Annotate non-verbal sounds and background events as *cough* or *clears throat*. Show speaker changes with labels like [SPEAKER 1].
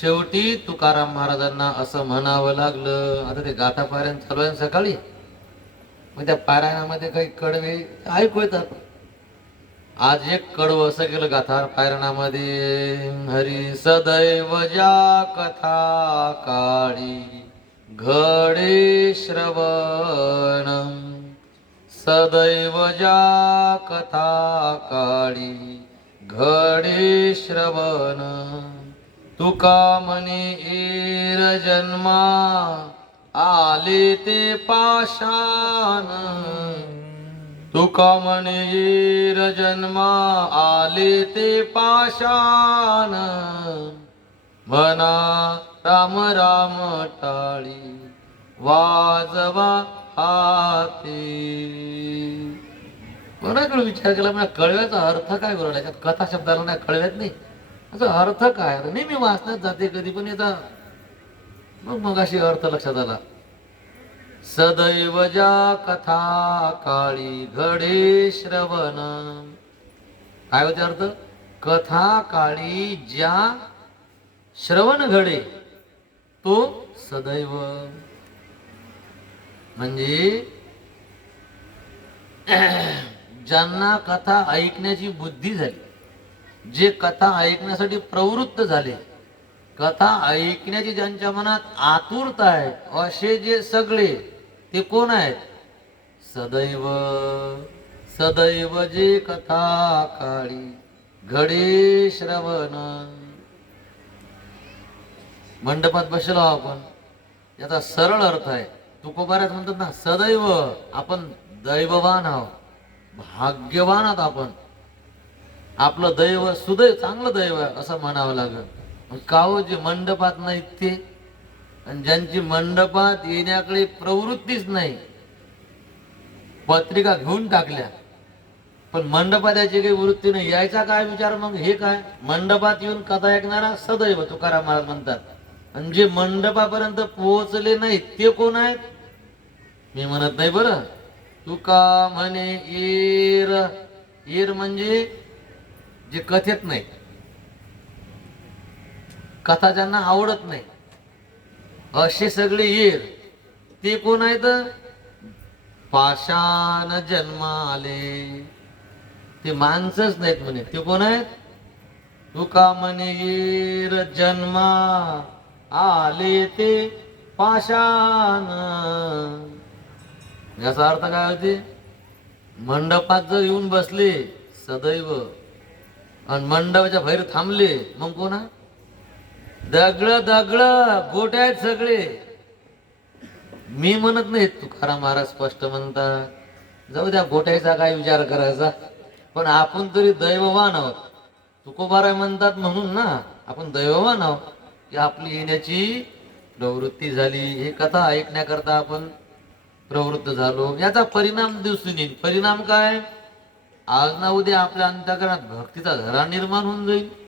[SPEAKER 1] शेवटी तुकाराम महाराजांना असं म्हणावं लागलं. आता ते गाथा पारायण चालू आहे ना सकाळी? मग त्या पारायणामध्ये काही कडवे ऐकू येतात. आज एक कडवं असं केलं गाथा पारायणामध्ये. हरी सदैव ज्या कथा काळी घडे श्रवण. सदैव ज्या कथा काळी घडे श्रवण. तुका म्हणे एर जन्मा आले ते पाषाण? तुका म्हणे एर जन्मा आले ते पाषाण? म्हणा राम राम टाळी वाजवा हाती. कोणाकडे विचार केला म्हणजे कळव्याचा अर्थ काय बरोबर कथा शब्दाला नाही कळव्यात नाही. याचा अर्थ काय? नेहमी वाचण्यात जाते कधी पण येतात मग मग अशी अर्थ लक्षात आला. सदैव ज्या कथा काळी घडे श्रवण. काय होते अर्थ? कथा काळी ज्या श्रवण घडे तो सदैव. म्हणजे *clears throat* ज्यांना कथा ऐकण्याची बुद्धी झाली जे कथा ऐकण्यासाठी प्रवृत्त झाले. कथा ऐकण्याची ज्यांच्या मनात आतुरता आहे असे जे सगळे ते कोण आहेत? सदैव सदैव जे कथा काळी घडे श्रवण. मंडपात बसलो आपण. याचा सरळ अर्थ आहे तुकोबाऱ्यात म्हणतात ना सदैव आपण दैववान आहोत. भाग्यवान आहोत आपण. आपलं दैव सुदैव चांगलं दैव आहे असं म्हणावं लागल. मग का हो जे मंडपात नाहीत ते आणि ज्यांची मंडपात येण्याकडे प्रवृत्तीच नाही पत्रिका घेऊन टाकल्या. पण मंडपात याची काही वृत्ती नाही. यायचा काय विचार मग? हे काय? मंडपात येऊन कथा ऐकणारा सदैव तुकाराम महाराज म्हणतात. आणि जे मंडपापर्यंत पोहोचले नाहीत ते कोण आहेत? मी म्हणत नाही बरं. तुका म्हणे ईर. ईर म्हणजे जे कथेत नाही कथा ज्यांना आवडत नाही. असे सगळे येर ते कोण आहेत पाषाण जन्माले. ते माणसंच नाहीत म्हणे. ते कोण आहेत? तुका म्हणे येर जन्मा आले ते पाषाण. याचा अर्थ काय होते? मंडपात जर येऊन बसले सदैव आणि मंडपाच्या बाहेर थांबले. मग कोणा दगड दगड गोट आहेत सगळे. मी म्हणत नाही तुकाराम महाराज स्पष्ट म्हणतात जाऊ द्या गोट्याचा काय विचार करायचा? पण आपण तरी दैववान आहोत. तुकोबाराय म्हणतात म्हणून ना आपण दैववान आहोत. की आपली येण्याची प्रवृत्ती झाली. हे कथा ऐकण्याकरता आपण प्रवृत्त झालो. याचा परिणाम दिसून येईल परिणाम काय? आज ना उद्या आपल्या अंतकरणात भक्तीचा झरा निर्माण होऊन जाईल.